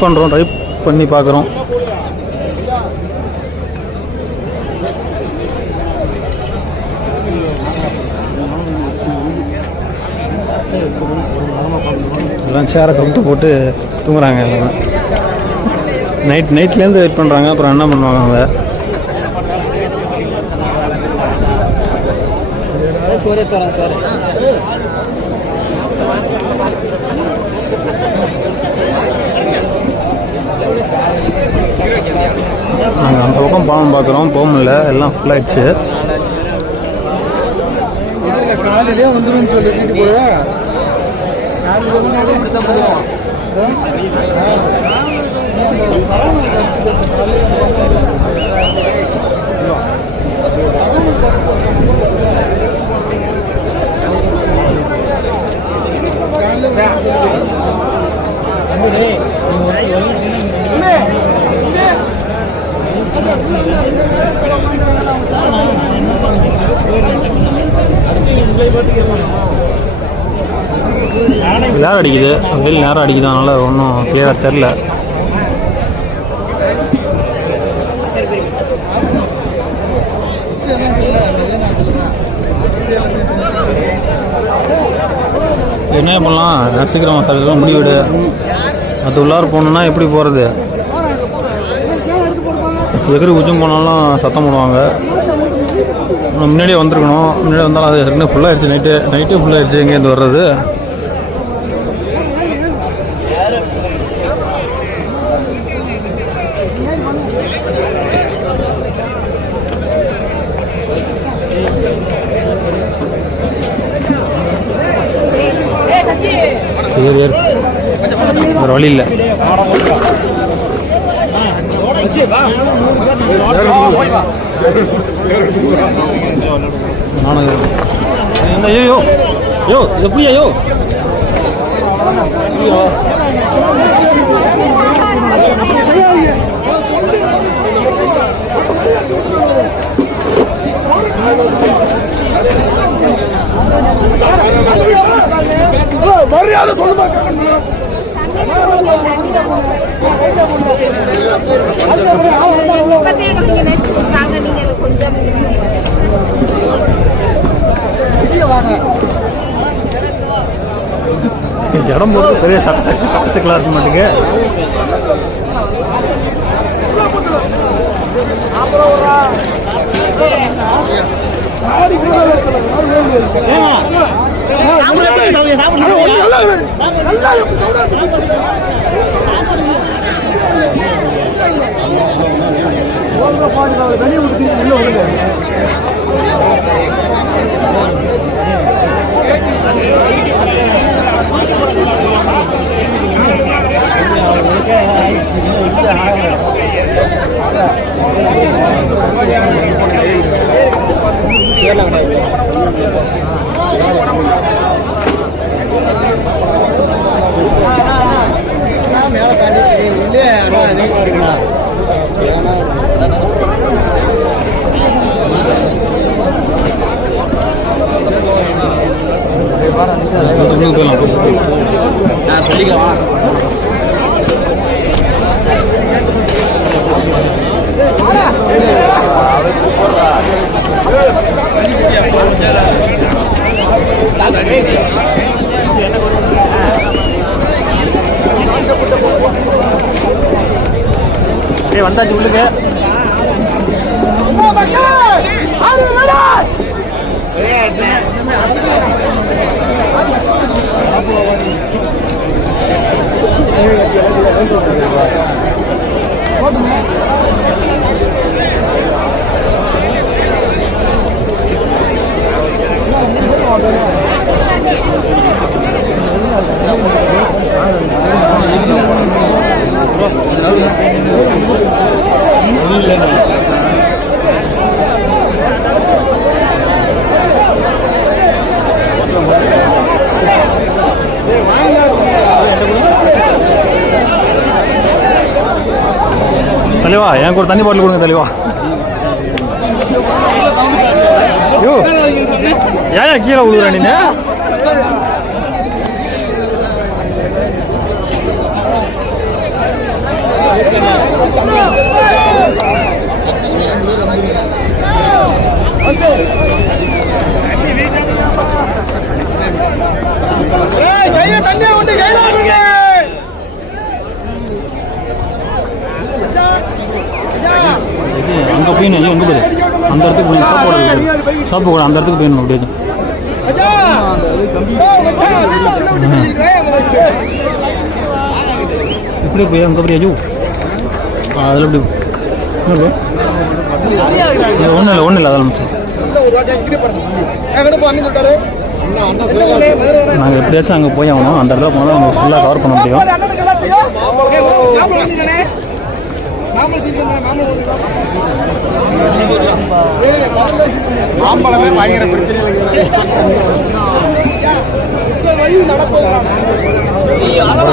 பண்ணி பார்க்குறோம். எல்லாம் சேரை கவுத்து போட்டு தூங்குறாங்க. எல்லாமே நைட்லேருந்து வெயிட் பண்ணுறாங்க. அப்புறம் என்ன பண்ணுவாங்க அவங்க? நாங்கள் அந்த பக்கம் பாவம் பார்க்குறோம், போக முடியல. எல்லாம் ஃபுல்லாகிடுச்சு. காலையிலே வந்துடும் சொல்லிட்டு போடுவேன். நேரம் அடிக்குது, வெயில் நேரம் அடிக்குது. அதனால ஒன்றும் கிளியராக தெரில. என்ன பண்ணலாம்? சீக்கிரம் முடிவிடு. அது உள்ளார போகணுன்னா எப்படி போகிறது? எதிரி உச்சம் போனாலும் சத்தம் போடுவாங்க. முன்னாடியே வந்துருக்கணும். முன்னாடியே வந்தாலும் அது ஏற்கனவே ஃபுல்லாகிடுச்சு. நைட்டே ஃபுல்லாகிடுச்சு. எங்கேருந்து வர்றது? வேறு வழி இல்லை. ஐயோ யோ எப்படி ஐயோ மரியாதை சொல்லுமா? இடம் போது பெரிய சட்டசிக்கலாக இருக்க மாட்டேங்க. கேரளா சொல்லிக்கலாம். வந்தாச்சு உள்ளுக்கு. தலைவா எனக்கு ஒரு தண்ணி பாட்டில் கொடுங்க தலைவா. ஐயோ ஏன் கீழே விழுற நீங்க? அங்கே போய் எங்கே போகுது அந்த இடத்துக்கு போய் சோப்பு கூட அந்த இடத்துக்கு போயிடணும். அப்படியே இப்படி போய் அங்கே போய் ஐயோ அதில் எப்படி ஒன்றும் இல்லை அதெல்லாம் நாங்கள் எப்படியாச்சும் அங்கே போய் ஆகணும். அந்த இடத்துல போனால் நம்ம ஃபுல்லாக கவர் பண்ண முடியும்.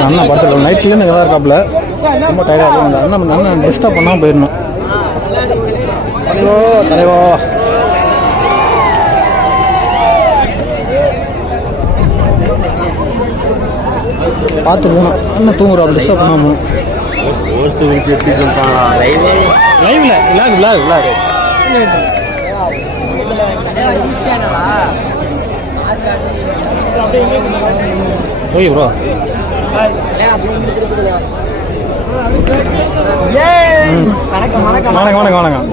அண்ணா பார்த்துக்கலாம் நைட்லேருந்து எதாவது இருக்காப்புல ரொம்ப டயர்டாக இருக்கும். அண்ணன் அண்ணன் டிஸ்டர்ப் பண்ணாமல் போயிடணும். தலைவோ தலைவோ பார்த்து போகணும். அண்ணன் தூங்குறோம் டிஸ்டர்ப் பண்ணாமல் லைவ்ல விளாக் ஓகே ப்ரோ. வணக்கம் வணக்கம் வணக்கம்.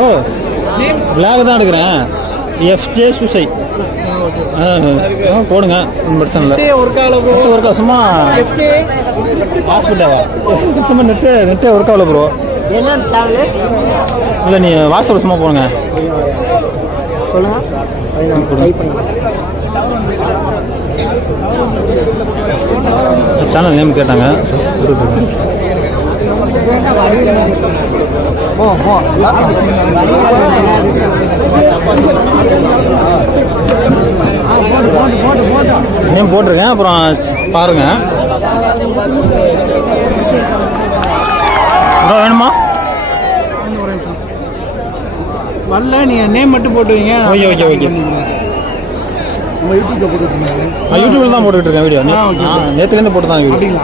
ஓ விளாக் தான் எடுக்கிறேன். எஃப்ஜே சூசை போடுங்க பிரச்சனை இல்லை. ஒர்க் சும்மா ஹாஸ்பிட்டலா சுத்தமாக நெட்டே ஒர்க் ஆகல ப்ரோ. இல்லை நீ வாட்ஸ்அப்பில் சும்மா போடுங்க. சேனல் நேம் கேட்டாங்க. நேம் போட்டிருக்கேன். அப்புறம் பாருங்க வேணுமா வரல. நீங்கள் நேம் மட்டும் போட்டுவீங்க. Okay okay okay. யூடியூப்ல தான் போட்டுக்கிட்டு இருக்கேன் வீடியோ. நேற்றுலேருந்து போட்டு தான் வீடியோ.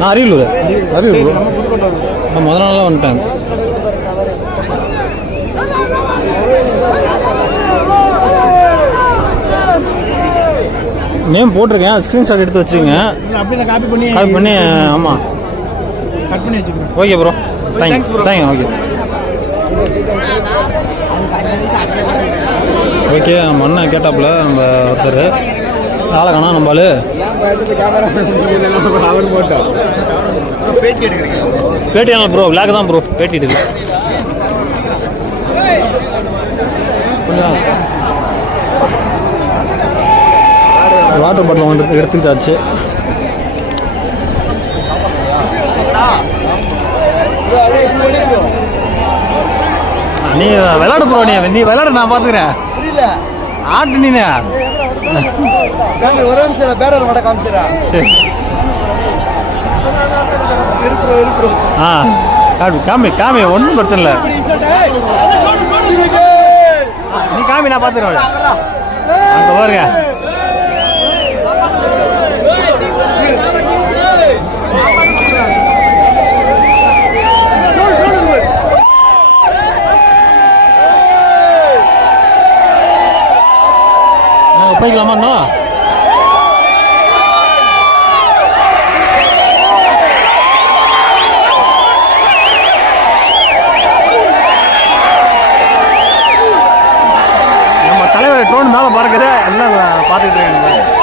நான் அரியலூர் நான் முதல் நாளாக வந்துட்டேன். நேம் போட்டிருக்கேன். ஸ்க்ரீன்ஷாட் எடுத்து வச்சுக்கோங்க. காப்பி பண்ணி ஆமாம் கட் பண்ணி வச்சுக்கோங்க. Okay bro. Thank you. Okay okay. நம்ம அண்ணன் கேட்டாப்புல நம்ம ஒருத்தர் நாளை காணா நம்மளு பேட்டி ஆனால் ப்ரோ விளாக் தான் ப்ரோ பேட்டி எடுக்கல. வாட்டர் பாட்டில் வந்து எடுத்துக்கிட்டாச்சு. நீ விளையாடு ப்ரோ. நீ விளையாடு நான் பார்த்துக்கிறேன். ஆட்டு நீ ஒரே நிமிஷம் பேரர் மட்டும் காமிச்சிடா. சரி ஆ காமி காமி ஒன்றும் பிரச்சனை இல்லை. நீ காமி நான் பார்த்துருவேன். அங்கே பாருங்க. போய்க்கலாமா இன்னும்? நம்ம தலைவர் ட்ரோன் மேலே பறக்குது, எல்லாம் பார்த்துக்கிட்டு இருக்காங்க.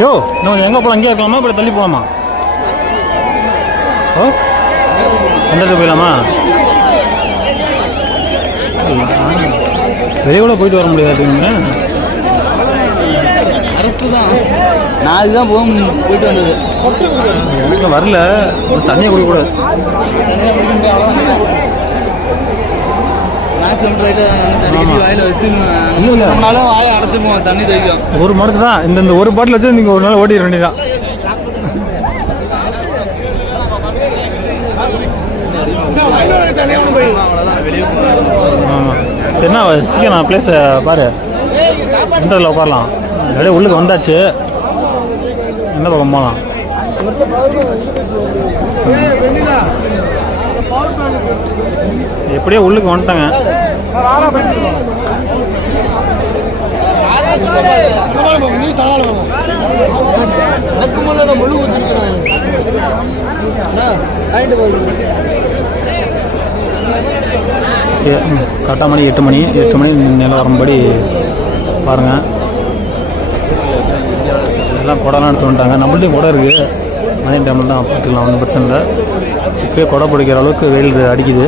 யோ நம்ம எங்கே போகலாம்? இங்கே இருக்கலாமா இப்படி தள்ளி போகலாமா? ஓ அந்த இடத்துக்கு போயிடலாமா? வெளியே கூட போயிட்டு வர முடியாது. அரசு தான் நான் இதுதான் போயிட்டு வந்தது. வீட்டில் வரல, தண்ணியை குடிக்கக்கூடாது. வாயில வச்சுனாலும் வாயை அடைச்சிக்குவோம், தண்ணி தைக்கும். ஒரு மரத்து தான் இந்த ஒரு பாட்டில் வச்சு நீங்கள் ஒரு நாள் ஓட்டிட வேண்டியதான். ஆமாம் என்ன சீக்கிரம் பிளேஸை பாரு, இன்டர்வில் உட்காரலாம். அப்படியே உள்ளுக்கு வந்தாச்சு, என்ன பக்கம் போகலாம்? எப்படியோ உள்ளுக்கு வந்துட்டாங்க. கரெக்டாக மணி 8 மணி நிலவரம்படி பாருங்கள். எல்லாம் குடம்லாம் எடுத்து வந்துட்டாங்க. நம்மள்ட்டையும் குடம் இருக்குது, மதியம் டைமில் தான் பார்த்துக்கலாம், ஒன்றும் பிரச்சனை இல்லை. இப்போயே குடை பிடிக்கிற அளவுக்கு வெயில் அடிக்குது.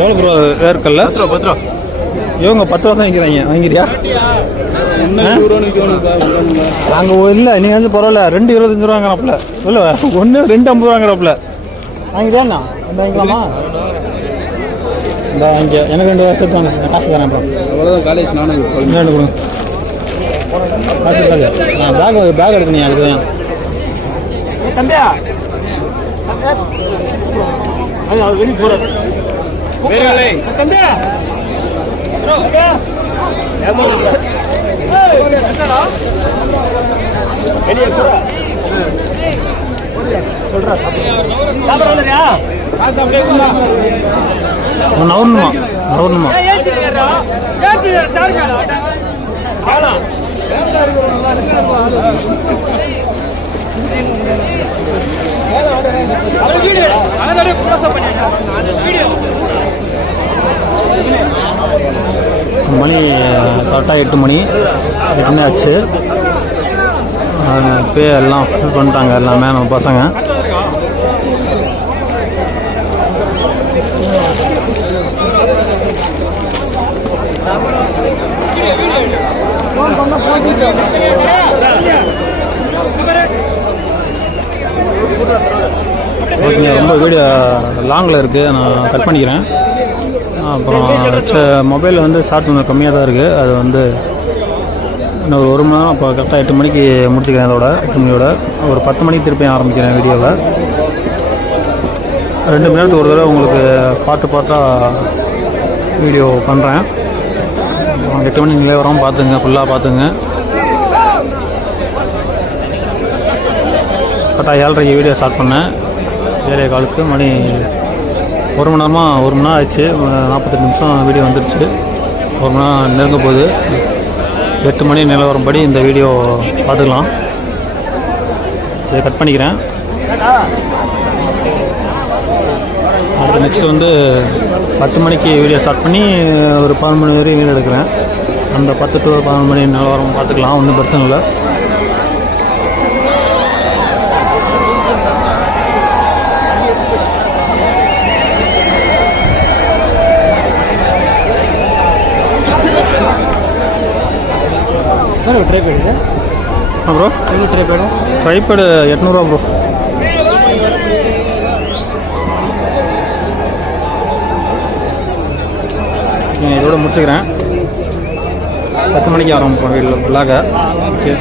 எவ்வளோ ப்ரோ வேர்க்கல்ல? 10 ரூபா. இவங்க 10 ரூபா தான் வாங்கிறாங்க. வாங்கிறியா? அங்கே இல்லை, நீங்கள் வந்து பரவாயில்ல. 2 25 ரூபாங்கிறாப்புல. இல்லை 1 2 50 ரூபாங்கிறாப்புல. வாங்கிறியாண்ணா? இந்த வாங்கிக்கலாமா? இந்த வாங்கி எனக்கு 2 வருஷம் தாங்க, காசு தரேன். அப்புறம் அவ்வளோதான் காலேஜ் நானும் இன்னொன்று கொடுங்க. காசு இருக்காது. நான் பேக் எடுக்கணும், அதுக்கு தான். தம்பியா அது வெளியே போறாரு. தம்பியா நவரணுமா மணி கரெக்டாக 8 மணி 8 ஆச்சு. இப்போ எல்லாம் ஃபுல் பண்ணிட்டாங்க எல்லாமே நம்ம பசங்க. ஓகேங்க, ரொம்ப வீடியோ லாங்கில் இருக்குது, நான் கட் பண்ணிக்கிறேன். அப்புறம் மொபைலில் வந்து சார்ஜ் கொஞ்சம் கம்மியாக தான் இருக்குது. அது வந்து இன்னும் ஒரு மணி நேரம், அப்போ கரெக்டாக 8 மணிக்கு முடிச்சுக்கிறேன். அதோட 8 மணியோட ஒரு 10 மணிக்கு திருப்பி ஆரம்பிக்கிறேன் வீடியோவில். 2 மணி நேரத்துக்கு ஒரு தடவை உங்களுக்கு பாட்டாக வீடியோ பண்ணுறேன். 8 மணி நிலவரம் பார்த்துங்க, ஃபுல்லாக பார்த்துங்க. கரெக்டாக 7:30 வீடியோ ஸ்டார்ட் பண்ணேன். 7:15 மணி 1 மணி நேரமாக 1 மணி நேரம் ஆயிடுச்சு. 48 நிமிஷம் வீடியோ வந்துடுச்சு. 1 மணி நேரம் நெருங்க போகுது. 8 மணி நிலவரம்படி இந்த வீடியோ பார்த்துக்கலாம். சரி, கட் பண்ணிக்கிறேன். அடுத்து நெக்ஸ்ட் வந்து 10 மணிக்கு வீடியோ ஸ்டார்ட் பண்ணி ஒரு 11 மணி வரையும் வீடியோ எடுக்கிறேன். அந்த 10 to 11 மணி நிலவரம் பார்த்துக்கலாம், ஒன்றும் பிரச்சனை இல்லை. Tripod bro tripod tripod 800 bro. இதோட முடிச்சுக்கிறேன். 10 மணிக்கு ஆரம்பிப்போம் வீடியோ விலாக. ஓகே.